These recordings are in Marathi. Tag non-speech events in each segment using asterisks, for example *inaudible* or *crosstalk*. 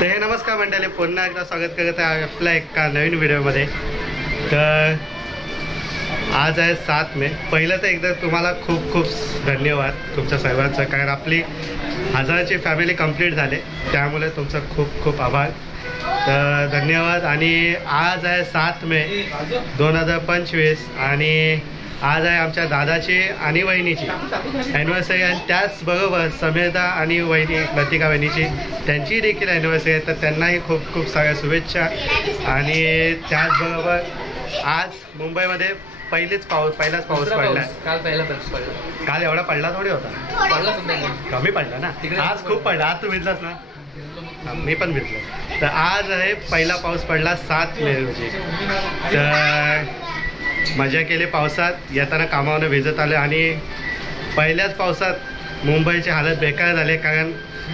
तर हे नमस्कार मंडळी पुन्हा एकदा स्वागत करत आहे आपल्या एका नवीन व्हिडिओमध्ये. तर आज आहे सात मे. पहिलं तर एकदा तुम्हाला खूप खूप धन्यवाद तुमच्या सर्वांचं कारण आपली हजाराची फॅमिली कंप्लीट झाले. त्यामुळे तुमचं खूप खूप आभार. तर धन्यवाद. आणि आज आहे सात मे दोन हजार पंचवीस आणि आज आहे आमच्या दादाची आणि वहिनीची. ॲनिव्हर्सरी आणि त्याचबरोबर समेधा आणि वहिनी लतिका वहिनीची. त्यांची देखील ॲनिव्हर्सरी आहे. तर त्यांनाही खूप खूप साऱ्या शुभेच्छा. आणि त्याचबरोबर आज मुंबईमध्ये पहिलीच पाऊस पहिलाच पाऊस पडला काल पहिला पाऊस पडला. काल एवढा पडला थोडी होता. पडला कमी पडला ना? आज खूप पडला. आज तू भिजलास ना? मी पण भिजलो. तर आज आहे पहिला पाऊस पडला सात मे रोजी. तर मजा केली पावसात. येताना कामावरून भिजत आले आणि पहिल्याच पावसात मुंबईची हालत बेकार झाली कारण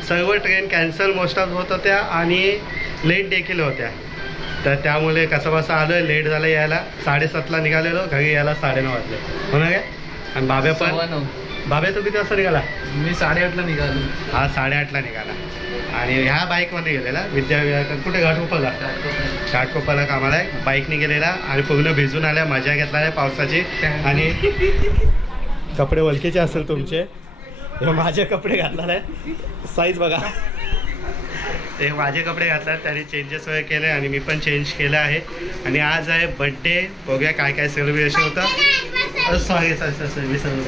सर्व ट्रेन कॅन्सल मोस्ट ऑफ होत होत्या आणि लेट देखील होत्या. तर त्यामुळे कसं बसं आलो आहे लेट झालं यायला. साडेसातला निघालेलो घरी यायला साडेनऊ वाजले. हो काय आणि बाब्या सव्वा पण नऊ बाब्या तू किती वाजता निघाला? मी साडेआठला निघालो. हा साडेआठला निघाला. आणि ह्या बाईकमध्ये गेलेला विद्याविहार कुठे? घाटकोपरला घाटकोपरला कामाला आहे. बाईकने गेलेला आणि पूर्ण भिजून आल्या मजा घेतला आहे पावसाची. आणि कपडे वलकीचे असेल तुमचे. हे माझे कपडे घातलेले आहे. साईज बघा. ते माझे कपडे घाततात त्याने चेंजेस वगैरे केले आणि मी पण चेंज केलं आहे. आणि आज आहे बड्डे बघूया काय काय सेलिब्रेशन होतं. सॉरी सॉरी सॉरी विसरलो.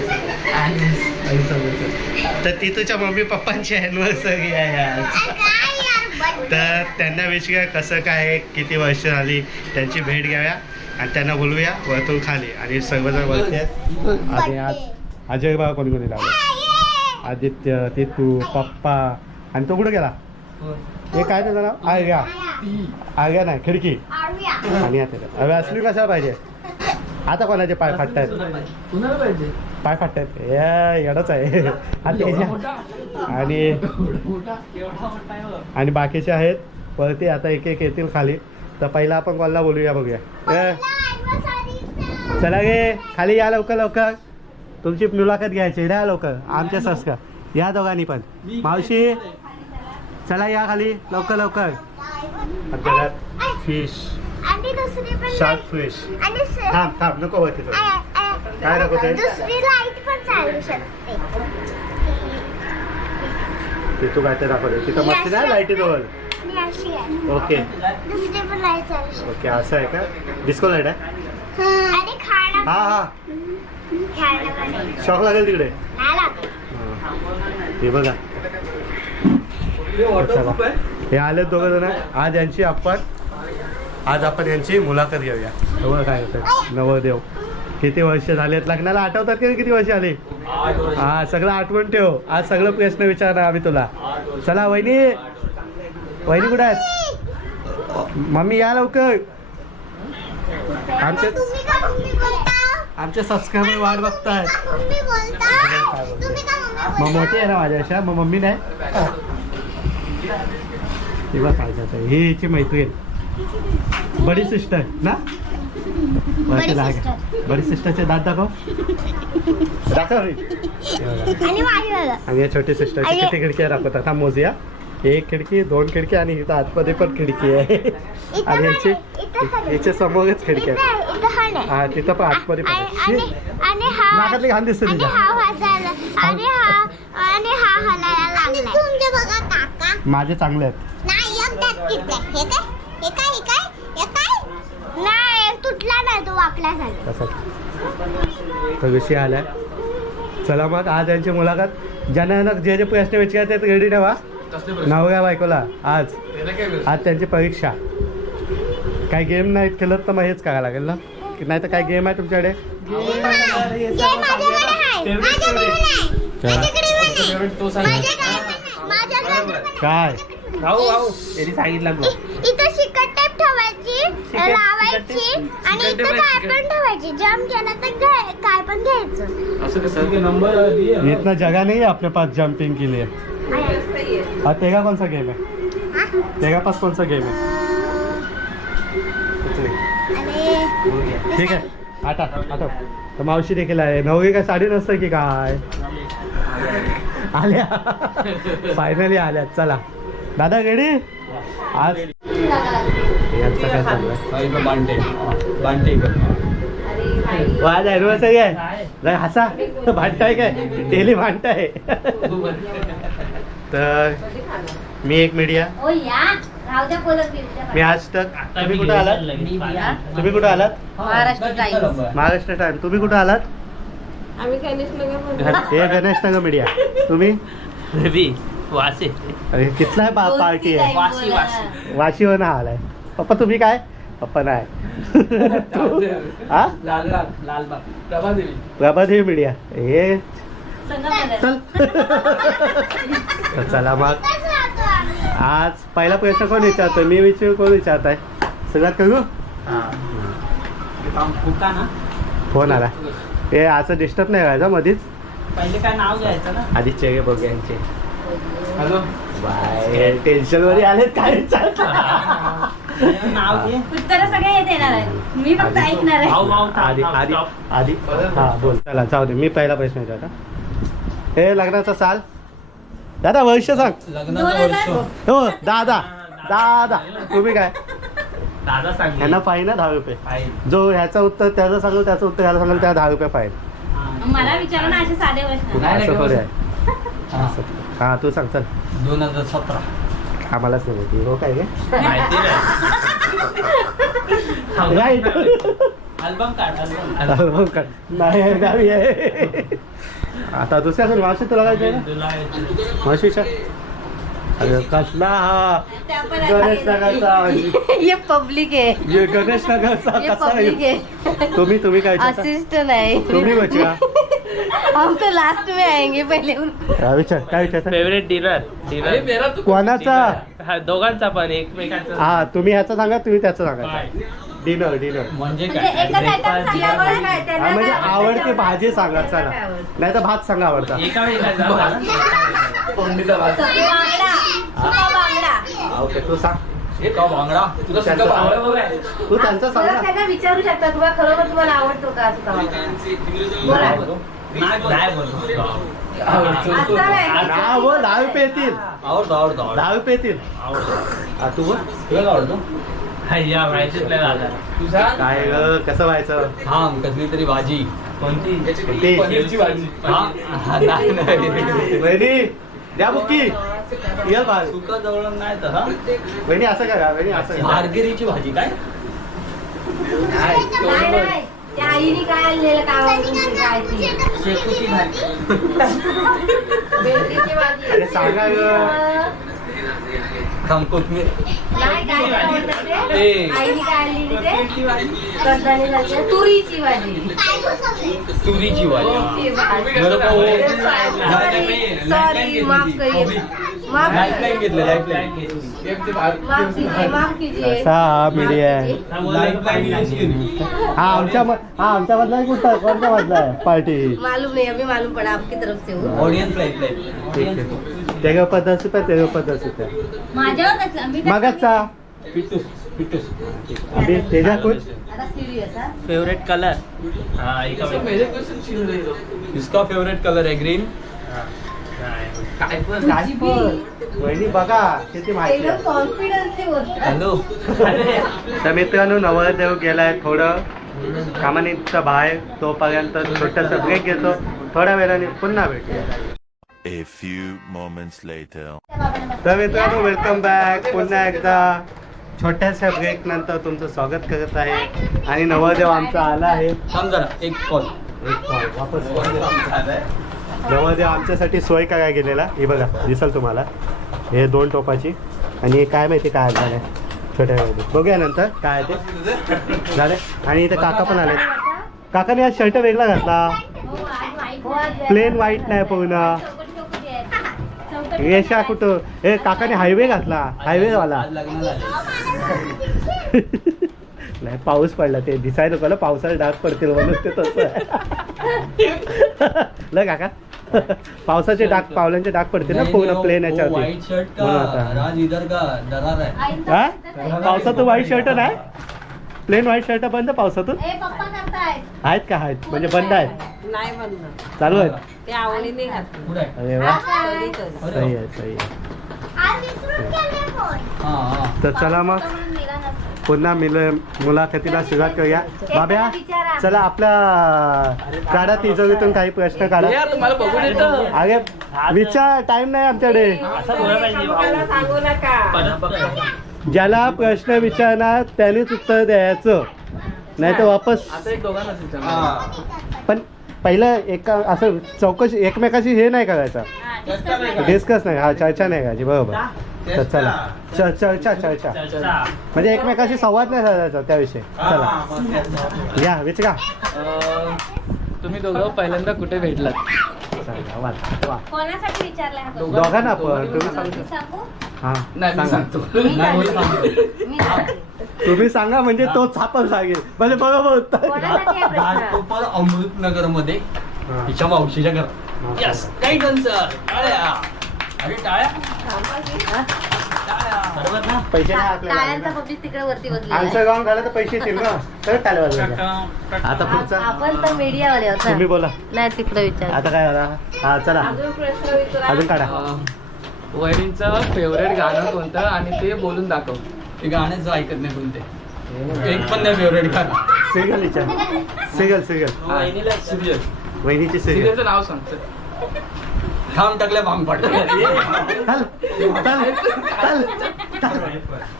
तर ती तुझ्या मम्मी पप्पांची ॲनिव्हर्सरी आहे आज. तर त्यांना विचारूया कसं काय किती वर्ष झाली त्यांची भेट घ्याव्या आणि त्यांना बोलूया वरतून खाली. आणि सर्वजण वरती आहेत. आणि आज अजय बाबा कोणी कोणी लावले? आदित्य तितू पप्पा. आणि तो कुठं गेला? हे काय त्याचं नाव? आर्या. आर्या नाही खिडकी. आणि आता. हवे असली कशाला पाहिजे? आता कोणाचे पाय फाटतायत? कुणाला पाहिजे. पाय फाटतायत. ए येडच आहे. हा. आणि आणि बाकीचे आहेत. वरती आता एक एक येतील खाली. तर पहिला आपण कॉलला बोलूया बघूया. चला गे खाली या लवकर लवकर. तुमची मुलाखत घ्यायची. या लवकर. आमच्या संस्कार. या दोघांनी पण. मावशी. चला या खाली. लवकर लवकर. आमच्या घरात फिश आणि दुसरी पण शार्क फिश आणि स- थांब थांब नको वरती आ- काय नको ते? दुसरी लाइट पण चालू शकते. ते तू काय ते दाखवते तिथं मस्त नाही लाईटी जवळ आणि अशी आहे. ओके दुसरी पण लाइट चालू शकते. ओके असं आहे का? डिस्को लाइट आहे? आणि खाणं हा हा. खाणं पण आहे. शॉक लागेल तिकडे. नाही लागत. हा. हे बघा. हे आले दोघं जण. आज यांची आपण आज आपण यांची मुलाखत घेऊया. बघा काय होतं? नवरदेव किती वर्ष झालेत? लग्नाला आठवतात की किती वर्ष आली? हा सगळं आठवण ठेव. आज सगळं प्रश्न विचारणार आम्ही तुला. चला वहिनी. वहिनी कुठे आहेत? मम्मी या लवकर. आमचे आमचे सबस्क्रायबर वाट बघतायत. मग मोठी आहे ना माझ्यापेक्षा मग मम्मी नाही? तेव्हा काय जातं ही हिची मैत्रीण. बडी सिस्टर ना. बडी सिस्टरचे दात दाखव. दाखव. आणि माझी या छोटी सिस्टरची आणि- किती खिडकी दाखवतात हा मोजूया. एक खिडकी दोन खिडकी आणि इथं आतमध्ये पण खिडकी आहे. इथं आणि पण यांची. याच्या समोरच खिडकी आहे. हा नाही हा तिथं पण आतमध्ये पण हा नाकातली घाण दिसते तुझ्या हा वाजायला तो वाकला झाला. तसंच तर विषय आलाय. चला मग आज यांची मुलाखत. ज्यांना यांना जे जे प्रश्न विचारायचे ते रेडी ठेवा. नवऱ्या बायकोला. आज. आज त्यांची परीक्षा. काय गेम नाही केलं तर मग हेच करायला लागेल ना? की नाही तर काय गेम आहे तुमच्याकडे? हे. काय? भाऊ भाऊ त्यांनी सांगितलं बघ इथं शिकट टेप ठेवायची लावायची शिकट- आणि शिकट इथं टेप काय शिकट- पण ठेवायची. जम केलं तर घ्याय- काय पण घ्यायचं. असं कसं? नंबर इतना जगह नहीं है अपने पास जंपिंग के लिए. हाँ तेगा कौन सा गेम है? हा? तेगा पास कौन सा गेम है ठीक आहे. आटा आठव तर मावशी देखील आहे. नवरी काय साडी नसतं की काय? आल्या. *laughs* फायनली आल्या चला. दादा रेडी आज यांचं काय चाललंय बांटे बांटे वा, आज अॅनिव्हर्सरी आहे जरा हसा. भांडताय काय? डेली भांडताय *laughs* तर मी एक मीडिया. मी आज तक तुम्ही कुठं आलात? तुम्ही कुठं आलात? महाराष्ट्र टाइम तुम्ही कुठं आलात? आम्ही गणेश नगर हे गणेश नगर मीडिया. तुम्ही? कितला आहे पा- पार्टी आहे. वाशी वाशी वाशीवर ना आलाय. पप्पा तुम्ही काय? पप्पा नाही. तू? हा. प्रभादेवी मीडिया हे. चल. चला मग. आज पहिला प्रश्न कोण विचारतोय? मी विचारू कोण विचारताय? सुरुवात करू? फुका ना? फोन आला ते असं डिस्टर्ब नाही व्हायचं मधीच. पहिले काय नाव घ्यायचं ना? चेगे बघ यांचे. हॅलो. बाय. टेन्शनमध्ये आलेत काय? विचारता *laughs* उत्तरं सगळे मी फक्त ऐकणार आहे. भाऊ भाऊ आधी आधी आधी हा बोल. चला जाऊ दे. मी पहिला प्रश्न विचारता. हे लग्नाचा साल? दादा वर्ष सांग. हो दादा. दादा. तुम्ही काय? दादा सांग फाईन आहे दहा रुपये. जो ह्याचं उत्तर त्याचं सांगेल त्याचं उत्तर ह्याला सांगेल त्या दहा रुपये फाईन मला विचारा ना असे साधे प्रश्न. असं. हा तू सांग चल. दोन हजार सतरा. आम्हालाच नाही माहिती हो काय रे? माहिती Right. *laughs* अल्बम काढ अल्बम हो का? नाही गावी आहे आता दुसऱ्या कोण मावशी तुला काय आहे मावशीच्या अरे कसला हा? गणेश नगरचा ये पब्लिक है ये गणेश नगरचा कसा पब्लिक आहे? है तुम्ही तुम्ही काय? असिस्टेंट है तुम्ही बचिया हम तो लास्ट में आएंगे पहले हा, विचार काय विचारता फेवरेट डिनर डिनर कोणाचा? दोघांचा पण एकमेकांचा हा तुम्ही ह्याचं सांगा तुम्ही त्याचं सांगा. डिनर डिनर म्हणजे म्हणजे एकच आयटम सांगायचं काय हा, त्यांना म्हणजे काय आवडती? भाजी सांगा चला. नाही तर भात सांगा आवडता. एका? बांगडा. सुका बांगडा. हा, तू सांग. एका बांगडा. तुला त्याचं सुद्धा आवडं बांगडा बघाय. तू त्यांचं सांग मला ना त्यांना विचारू शकता. तुम्हाला खरोखर तुम्हाला आवडतो का बोल- हा. बोल दहा रुपये येतील. आवडतो आवडतो आवडतो दहा रुपये येतील. हा, तू बोल. तुला आवडतो? हा, काय ग कसं व्हायचं? हा कसली तरी भाजी. कोणती? भाजी. हा? हा, नाही द्या बुक्की. ये भार सुका जवळ नाही तर हा? वहिनी असं करा वहिनी असं करा. मार्गेरीची भाजी काय? नाही नाही. त्या आईने काय आणलेलं काय काय ती? शेपूची भाजी. भेंडीची भाजी. अरे सांगा ग. थांब कोथमीर. नाही काय आवडतं ते? ते आईने काय आणलेली ते? कडधान्य घातलं. तुरीची भाजी? तुरीची भाजी. तुरीची भाजी. बरं का, हो? सॉरी सॉरी माफ करिए माफ लाईफलाईन घेतलं लाईफलाईन माफ कीजिए माफ कीजिए असा हा मीडिया आहे. हा आमच्या हा आमच्या मधला आहे कुठला कोणत्या मधला आहे? पार्टी. मालूम नहीं अभी मालूम पड़ा आपकी तरफ से ऑडियन्स ठीक लाईफलाईन आहे तेव्हा पन्नास रुपये तेव्हा पन्नास रुपये मगाचा. पिट्टूस पिट्टूस अभी तेजा कुछ आता सिरियस हा? फेवरेट कलर हा इसका फेवरेट कलर है ग्रीन हा. काय पण? काय पण. वहिनी बघा किती माहिती हॅलो. तर मित्रांनो नवरदेव गेलाय थोडं. कामानिमित्त बाहेर. तोपर्यंत छोटस ब्रेक घेतो. थोड्या वेळाने पुन्हा भेटूया. A few moments later. तर मित्रांनो वेलकम बॅक पुन्हा एकदा छोट्याशा ब्रेक नंतर तुमचं स्वागत करत आहे. आणि नवरदेव आमचा आला आहे. थांब जरा एक कॉल एक call, वापस call. आमच्यासाठी सोय काय गेलेला? हे बघा दिसल तुम्हाला. हे दोन टोपाची. आणि हे काय माहिती काय झालंय छोट्या वेळेला बघूया नंतर काय ते. झाले? आणि इथे काका पण आले काकाने आज शर्ट वेगळा घातला. वाईट. प्लेन व्हाईट नाही पूर्ण. चौकट रेषा कुठं? हे काकाने हायवे घातला. हायवे वाला. नाही पाऊस पडला ते. दिसायला नको ना पावसाला डाग पडतील म्हणून ते तसं आहे. ल काका. *laughs* पावसाचे डाग पावलांचे डाग पडतील ना पूर्ण प्लेन याच्यावरती. राज इधर का? दरार है. हा? हातात पावसातून व्हाईट शर्ट नाही? प्लेन व्हाईट शर्ट बंद पावसातून? ए पप्पा करतायत आहेत का? आहेत. म्हणजे बंद आहेत. नाही चालू आहेत? ते आवडीने घातलं. पुढे आहे. अरे वा. सही आहे सही आहे. हा तर चला मग. पुन्हा मिल मुलाखतीला सुरुवात करूया. बाब्या चला आपल्या काढा तिजोरीतून काही प्रश्न काढा. अरे विचार टाइम नाही आमच्याकडे. ज्याला प्रश्न विचारणार त्यानेच उत्तर द्यायचं. नाही तर वापस पण पहिलं एका असं चौकशी एकमेकाशी हे नाही करायचं. डिस्कस नाही हा चर्चा नाही करायची बरोबर. तर चला. च- चर्चा चर्चा चर्चा. म्हणजे एकमेकाशी संवाद नाही साधायचा त्याविषयी. चला. या विचारा. तुम्ही दोघं पहिल्यांदा कुठे भेटलात? चला, वा, वा. कोणासाठी विचारलाय हा प्रश्न? दोघांना पण. तुम्ही मी सांगा. हा नाही मी सांगा. सांगतो. मी सांगते. मी सांगते. तुम्ही सांगा म्हणजे तोच आपण सांगेल म्हणजे बरोबर उत्तर. कोणासाठी हा प्रश्न? घाटकोपर अमृतनगरमध्ये हा. तिच्या मावशीच्या घरात. यस काही टाळ्या पैसे नाही आपल्याला टाळ्यांचा पब्लिक तिकडे वरती बसलेला आन्सर आहे. गाऊन झालं तर पैसे येतील ना. तर. आता आप- पुढचा आपण तर मीडियावाले तुम्ही. बोला. नाही तिकडे विचार. आता काय झाला? हा चला. अजून प्रश्न विचारा. अजून काढा. वैरींचं फेवरेट गाणं कोणतं आणि ते बोलून दाखव. ते गाण्याचं ऐकत नाही कोणते. एक पण नाही फेवरेट गाणं. सिरियल विचार. *laughs* सिरियल सिरियल वहिनीला सिरियल. वहिनीची सिरियल. सिरियलचं नाव सांग. ठाम टाकल्या भांग हल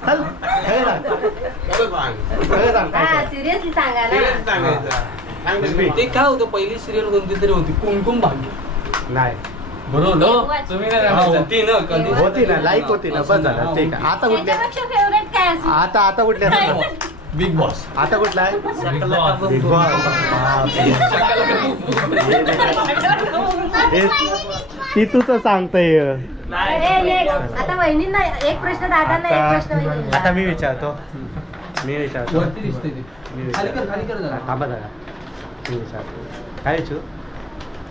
हल खरं सांग. खरं सांग, काय हा? सिरियसली सांगा ना. ते काय होतं? पहिली सिरियल कोणती तरी होती. कुमकुम भाग्य नाही. बरोबर ना? तुम्ही नाही हा. होती ना कधी? होती. ना लाईक होती ना. बस झालं. ठीक आहे. आता कुठल्या त्याच्यापेक्षा फेवरेट काय असेल? आता आता कुठल्या बिग बॉस आता कुठला आहे? बिग बॉस *laughs* हे *laughs* *laughs* ती तुझ सांगतय. आता वहिनींना एक प्रश्न दादांना एक प्रश्न आता वहिनींना. आता मी विचारतो मी विचारतो वरती दिसते ते मी खाली कर विचारतो खाली कर जरा. थांबा जरा मी विचारतो काय विचारू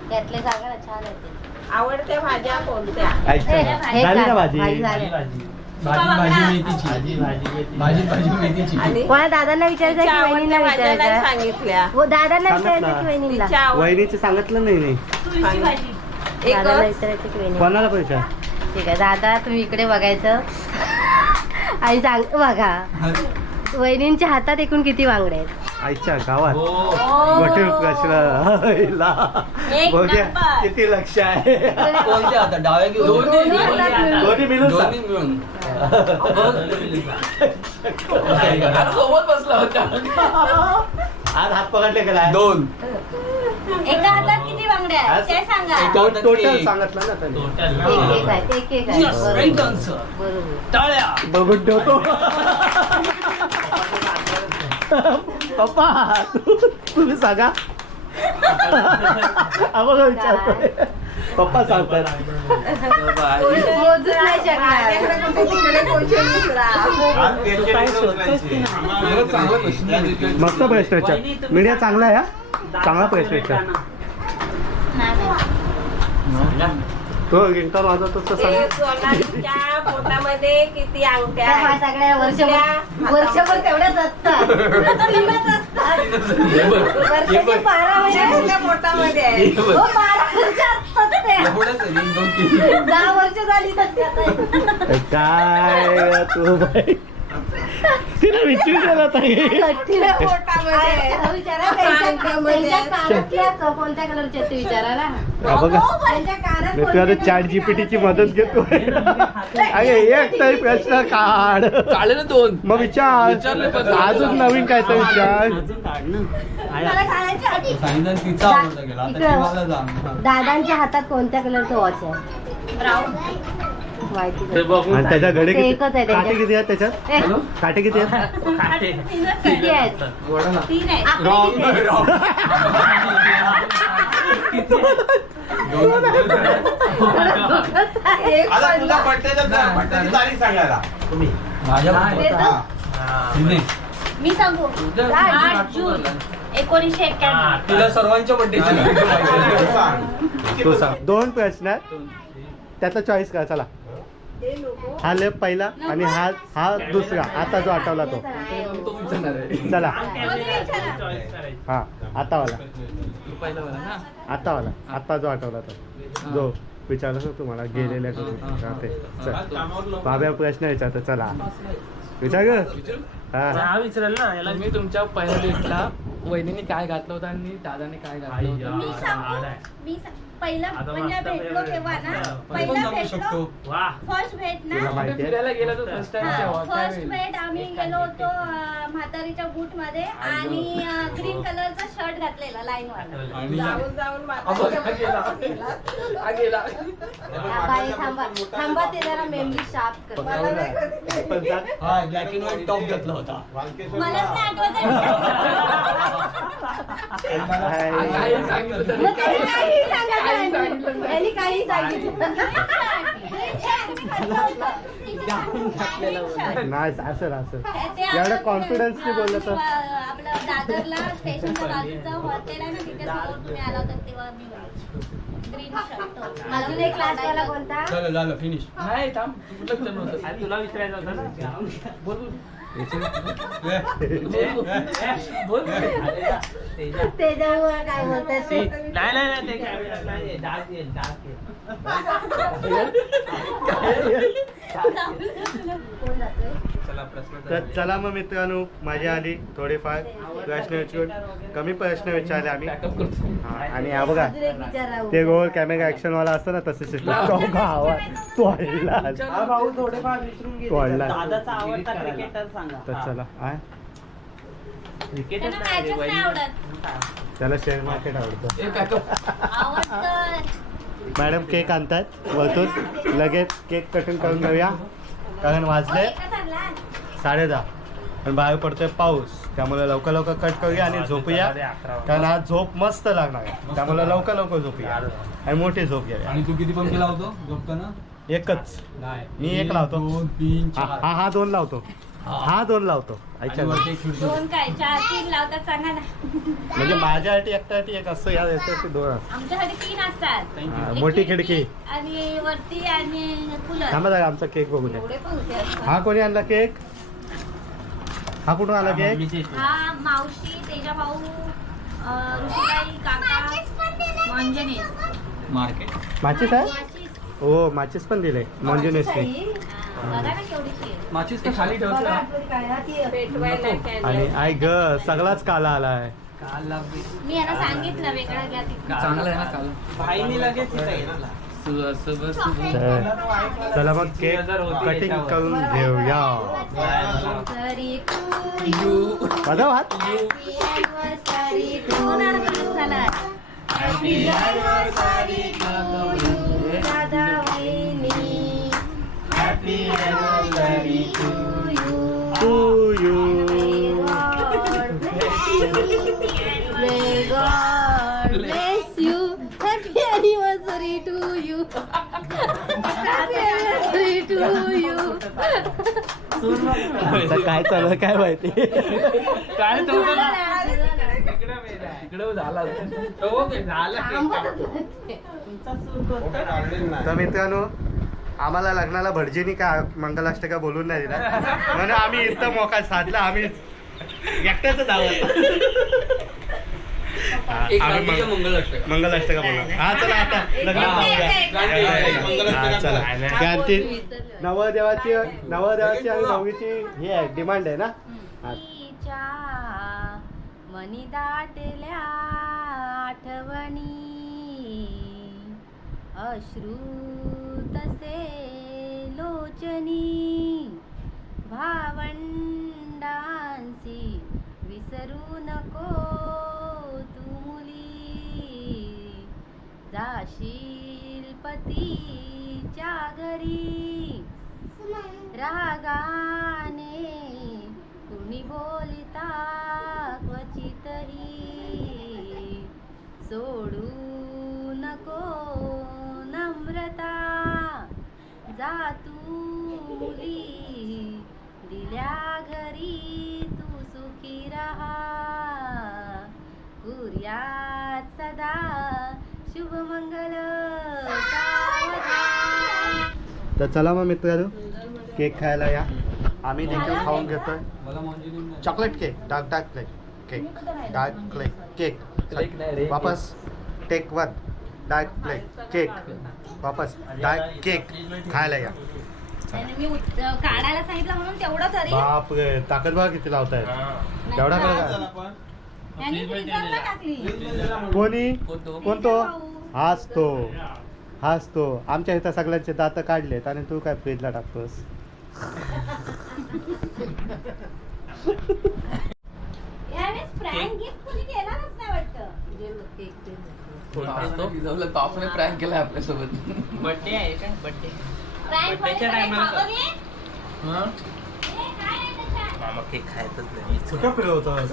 त्यातले सांगा ना छान आहे ते. आवडत्या भाज्या कोणत्या हे? झाली? ना भाजी भाजी भाजी झाली. भाजी भाजी भाजी मेथीची भाजी भाजी मेथी. भाजी भाजी मेथीची आणि कोणा दादांना विचारायचं तिच्या की वहिनींना आवडत्या भाज्या नाही विचारायचं सांगितल्या हो दादांना सांगत विचारायचं ना. की वहिनीला तिच्या आवड वहिनीचे सांगितलं नाही नाही दादाला एकच विचारायचं की वहिनी कोणाला विचार ठीक आहे दादा तुम्ही इकडे बघायचं. *laughs* आणि सांग बघा. वहिनींच्या हातात एकूण किती बांगडे आहेत? आईच्या गावात. हो. बघूया नंबर. किती लक्ष आहे. आता? डाव्या की दोन्ही. दोन्ही हातात दोन्ही मिळून दोन्ही *laughs* सोबत बसला होता. *laughs* आज हात पकडले गेला दोन एका हातात किती बांगड्या आहेत ते सांगा टोटल सांगितलं ना त्यांनी टोटल एक एक आहे एक एक आहे Yes, right बरोबर. answer. बरोबर टाळ्या बघून ठेवतो पप्पा तू- तुम्ही सांगा आम्हाला विचारतोय पप्पा सांगतात मोजूच नाही शकणार माझ्याकडे कुठे तिकडे क्वेश्चन विचारा एवढं चांगला question आहे. मस्त विचार मीडिया चांगला आहे हा चांगला विचार तो रिंगटॉन वाजवतो तो ते सांग सोनालीच्या पोटामध्ये किती अंगठ्या? सगळ्या वर्षभर वर्षभर तेवढ्याच असतात हे बघ, वर्षाचे बघ. बारा महिने तुझ्या पोटामध्ये आहे. बघ. बारा वर्ष असतात ते. एवढंच आहे, एक, दोन, तीन. दहा वर्ष झाली तर त्यात. काय तू बाई तिला विचारू दिला ताई. कोणत्या कलरच्या ते विचारा ना हा बघा. मी चॅट जीपीटीची मदत घेतोय. अरे एक तरी प्रश्न काढ. काढले ना दोन. मग विचार. अजून नवीन काय तर विचार. दादांच्या हातात कोणत्या कलरचं वॉच आहे? आणि त्याच्या घडी ते किती एकच आहे त्याच्यात. काटे किती आहेत त्याच्यात? ए, काटे किती आहेत? किती. मी सांगू. आठ जून. एकोणीसशे एक्क्याण्णव. तिला सर्वांच्या बड्डेची तू सांग. दोन प्रश्न आहेत. त्यातला चॉईस करा चला. हा लेफ्ट पहिला आणि हा हा दुसरा. आता जो आठवला तो. तो विचारणार आहे चला. हा आता वाला. तू पहिला वाला ना आता वाला. आता जो आठवला तो. जो विचारलं होतं तुम्हाला गेलेल्या. राहते. बाब्या प्रश्न विचारतो. चला. विचार? हा. विचारेल ना. याला तुम्ही तुमच्या पहिल्या डेटला वहिनीने काय घातलं होतं आणि दादाने काय घातलं होतं? मी मी पहिला आता मस्त भेटलो. तेव्हा ना हा. पहिला भेटलो वा फर्स्ट भेट तुला ना माहिती कुठे आहे? फिरायला गेला तो फर्स्ट टाइम तेव्हा फर्स्ट त्यावेळी. भेट आम्ही गेलो होतो अं, म्हातारीच्या बूटमध्ये आणि ग्रीन कलरचा शर्ट घातलेला लाईन वाला आणि जाऊन जाऊन अबो, गेला. हा गेला. बाई थांबा थांबा ते जरा मेमरी शार्प कर मला नाही कधी पण जा. हा ब्लॅक अँड व्हाईट टॉप घेतला होता मलाच *laughs* नाही आठवत हाय. काही सांगितलं तरी मग त्यांनी काही सांगा काही त्यांनी. सांगितलं नाही. त्यांनी काही नाही असं असं एवढं confidence ने बोललं तर. आपलं दादरला स्टेशनच्या बाजूचं हॉटेल आहे ना तिथे समोर तुम्ही आला होता तेव्हा मी ग्रीन शर्ट अजून एक क्लासवाला कोणता झालं झालं फिनिश नाही थांब. तुला विचारायचं होतं ना. बोल. बोल. काय बोलतात ते नाही नाही नाही ते कॅमेरा नाही येईल येईल कोण जातोय तर चला मग मित्रांनो मजा आली थोडेफार प्रश्न विचारून कमी प्रश्न विचारले आम्ही. आणि हा बघा ते गोल कॅमेरा ऍक्शन वाला असतं ना तसे सिस्टम चौका क्रिकेटर सांगा. तर चला आवडत. त्याला शेअर मार्केट आवडतं. मॅडम केक आणतात वरतून. लगेच केक कटिंग करून घेऊया. कारण वाजले साडे दहा आणि बाहेर पडतोय पाऊस. त्यामुळे लवकर लवकर कट करूया आणि झोपूया. कारण आज झोप मस्त लागणार आहे. त्यामुळे लवकर लवकर झोपूया. आणि मोठी झोप घेऊया आणि तू किती पण केला होतो? झोपताना? एकच. नाही. मी एक लावतो. दोन तीन चार. हा हा दोन लावतो. हा दोन लावतो. आणि ऐका वरती एक छोटी- दोन काय? चार तीन लावतात सांगा ना. म्हणजे माझ्यासाठी एकट्यासाठी एक असतं या याच्यासाठी दोन असतं. आमच्यासाठी तीन असतात. हा, एक मोठी खिडकी आणि वरती आणि कूलर थांबा जरा आमचा केक बघू द्या एवढे पण होते. असतात. हा कोणी आणला केक? हा कुठून आला केक? हा मावशी तेजा भाऊ ऋषिताई काका मार्केट. माचीस आहे? हो माचीस पण दिले मंजुनेशने. बघा ना केवढीशी आहे. माचीस ते खाली ठेवतो आणि आय ग सगळाच काला आलाय. मी यांना सांगितलं वेगळा घ्या तिकडे चांगलं आहे ना काल. भाईनी लगेच इथं घेतला. सु- सु- सु- तर चला मग केक कटिंग करून घेऊया. वाजव हात. काय चाललं काय माहिती? काय झाला तुमचा मित्रांनो आम्हाला लग्नाला भटजीनी का मंगलाष्टका बोलून नाही दिला? म्हणून आम्ही इथं मोका साधला आम्ही एकट्याच मंगलाष्टक. मंगलाष्टका बोलू. हा चला आता. हा, चला. नवदेवाची नवदेवाची आणि नवरीची ही आहे डिमांड आहे ना. तिच्या मनी दाटल्या आठवणी अश्रू तसे लोचनी भावंडांसी विसरू नको तू मुली. जाशील पतीच्या घरी. रागाने कुणी बोलिता क्वचितही. सो शुभमंगल. तर चला मग मित्रांनो केक खायला या. आम्ही देखील खाऊन घेतोय. Chocolate cake dark dark cake cake dark cake नाही रे. वापस take one dark black cake. वापस डार्क केक खायला या. आणि मी उत- काढायला सांगितलं म्हणून तेवढं तरी. बाप रे ताकद बघा किती लावतायत. तेवढा कळा का यांनी फ्रीजरला टाकली कोणी? कोणतो? कोणतो? हाच तो हाच तो आमच्या इथं सगळ्यांचे दात काढलेत आणि तू काय फ्रीजला टाकतोस? यावेळेस प्रँक केलाय आपल्यासोबत. बर्थडे आहे का बर्थडे टायमाला? मामा केक खायचंच नाही. कुठं फिरवतोस?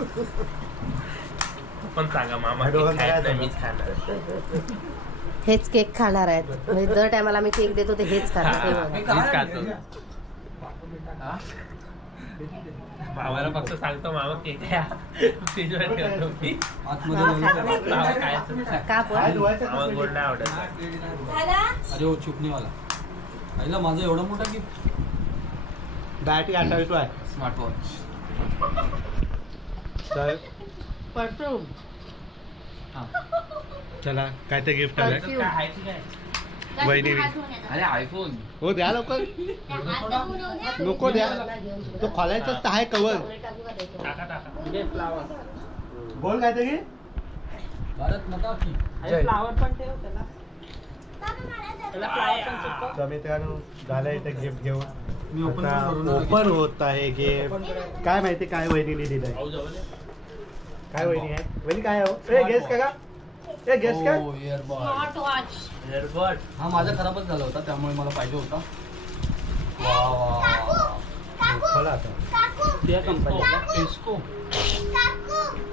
पण सांगा मामा केक दोघांचं खायचं काय नाही मीच खाणार. हेच केक खाणार आहेत. म्हणजे दर टायमाला आम्ही केक देतो ते हेच खाणार हे बघा. मीच खातो. हा? मामाला फक्त सांगतो मामा केक फ्रीजवर ठेवतो मी. मामा खायचं नाही. का पण? मामा? गोड नाही आवडत झाला? अरे हो चुकणीवाला आईला माझा एवढा मोठा गिफ्ट बॅटरी अठ्ठावीस आहे स्मार्ट वॉच तर परफ्यूम. चला काय ते गिफ्ट आलंय? गणपती वहिनी. अरे आयफोन हो द्या लवकर. नको द्या. तो खोलायचाच तर आहे कवर टाका टाका. बोल काय ते भारत माता की. जय. फ्लावर पण ठेव त्याला. बाबा मला द्या. त्याला फ्लावर पण सुकव. तर मित्रांनो झालं इथे गिफ्ट घेऊन. मी ओपन करून ओपन होत आहे गिफ्ट काय माहिती काय वहिनीने दिलंय. काय वहिनी आहे वहिनी काय आहे हो? ए गेस का ए गेस का हो इयरबड watch. Earbud. हा माझा खराबच झाला होता त्यामुळे मला पाहिजे होता. वा खोला आता. तुझ्या कंपनीचा इस्को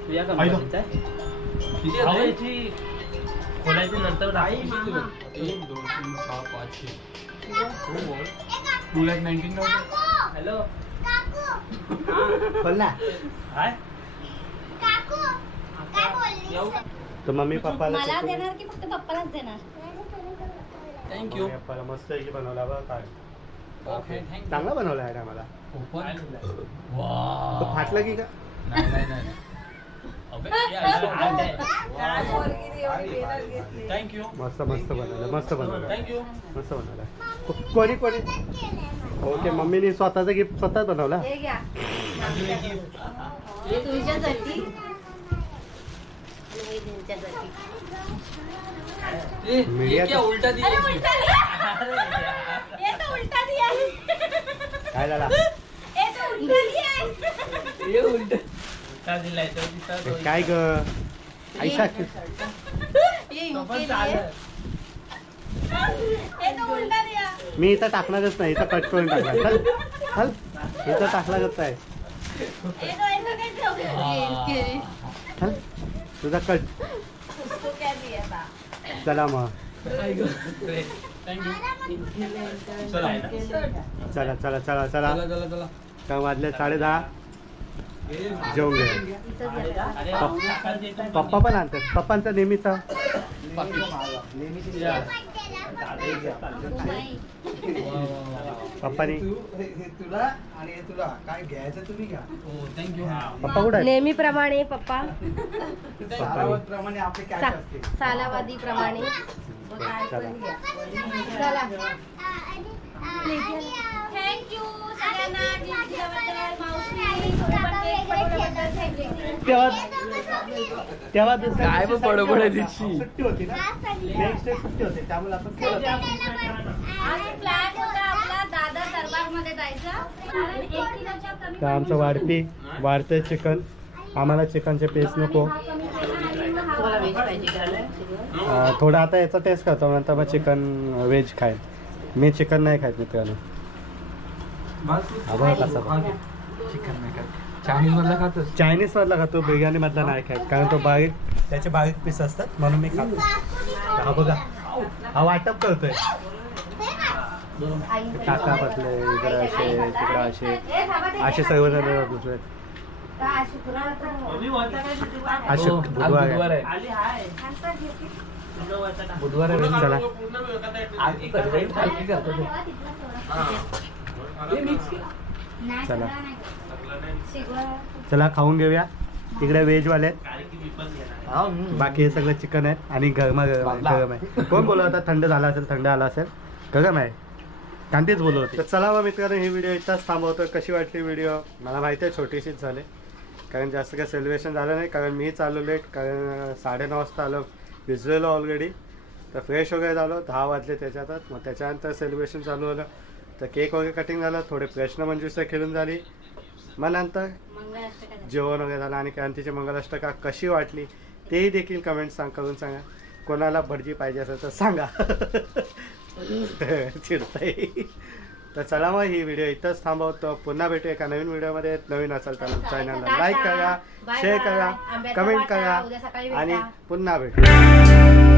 तुझ्या आहे कंपनीचा? किती भाऊ आहे याची खोलायची नंतर दाखव. एक दोन तीन सहा पाच छे. टू लॅक नाईन्टीन हॅलो खोल ना. काय? तर मम्मी पप्पाला मला देणार की फक्त पप्पालाच देणार? थँक्यू मम्मी पप्पाला मस्त की बनवला बघ काय ओके चांगला बनवला आहे मला ओपन काय लिहिलंय? तो वा फाटलं की का? नाही नाही नाही. अबे, या, या, आठ आहे. थँक्यू मस्त मस्त बनवलं मस्त बनवलं. थँक्यू मस्त बनवलं. कोणी कोणी? ओके मम्मीने स्वतःचं गिफ्ट स्वतःच बनवला. हे *laughs* क्या उलटा दिया अरे इसने? उलटा दिया ये तो उलटा दिया काय झाला? ये तो उलटा दिया ये उलटा. का दिलाय तो दिसत होता. काय ग? ऐसा ये इनके लिए ये तो उलटा दिया मी इथं टाकणारच नाही इथं कट करून टाकला चल चल. इथं टाकणारच आहे. ये तो ऐसा कैसे हो गया ये इनके लिए चल. तुझा कट चला मग. चला चला चला चला. का वाजले साडे दहा जेवून घे. पप्पा पण आणतात. पप्पांचा नेहमीचा. पप्पानी? तुला आणि हे तुला. काय घ्यायचं तुम्ही घ्या. थँक्यू पप्पा कुठे आहेत? नेहमीप्रमाणे पप्पा. सालावतप्रमाणे आपले कॅश सा- असते सालावादीप्रमाणे. चला. थँक्यू सगळ्यांना gift दिल्याबद्दल मावशी सोबत cake बनवल्याबद्दल thank you. तेव्हा तेव्हा दुसऱ्या काय दिवशी पण बडबड आहे सुट्टी तिची. होती. सुट्टी होती ना नेक्स्ट डे सुट्टी होते त्यामुळे आपण केलं. आज प्लॅन होता आपला दादा दरबारमध्ये जायचा कारण एक किलोच्या कमी तर आमचं वाढती वाढतंय चिकन आम्हाला चिकनचे पीस नको अं, थोडं आता याचा टेस्ट करतो नंतर मग चिकन व्हेज खाईन मी चिकन नाही खात मित्रांनो. हा बघ कसा बघ. चिकन नाही खात. चायनीज मधला खातोस? चायनीज मधला खातो बिर्याणी मधला नाही खात. कारण तो बारीक त्याचे बारीक पीस असतात म्हणून मी खातो. हा बघा. हा वाटप करतोय. काका बसले इकडे असे तिकडे असे. असे सर्वजण हो, आज बुधवार आहे. आली हाय. बुधवार चला. चला. चला खाऊन घेऊया. तिकडे व्हेजवाले आहेत. बाकी हे सगळं चिकन आहे आणि गरमा गरम आहे गरम आहे. कोण बोलत होता? थंड झाला असेल थंड आला असेल. गरम आहे. कांतीच बोलत होते. तर चला मग मित्रांनो ही व्हिडिओ इथंच थांबवतो. कशी वाटली व्हिडिओ मला माहिती आहे छोटीशीच झाली. कारण जास्त काही सेलिब्रेशन झालं नाही. कारण मीच आलो लेट कारण साडेनऊ वाजता आलो. भिजलेलो ऑलरेडी तर फ्रेश वगैरे झालो दहा वाजले त्याच्यातच मग त्याच्यानंतर सेलिब्रेशन चालू झालं. तर केक वगैरे कटिंग झालं थोडे प्रश्न मंजुषा खेळून झाली. मग नंतर जेवण वगैरे झालं आणि क्रांतीची मंगलाष्टका कशी वाटली तेही देखील कमेंट सांग करून सांगा. कोणाला भटजी पाहिजे असेल तर सांगा. *laughs* चिडताय तर चला मग ही व्हिडिओ इथंच थांबवतो पुन्हा भेटू एका नवीन व्हिडिओमध्ये नवीन असेल तर चॅनलला लाईक करा शेअर. करा कमेंट. करा आणि. पुन्हा भेटू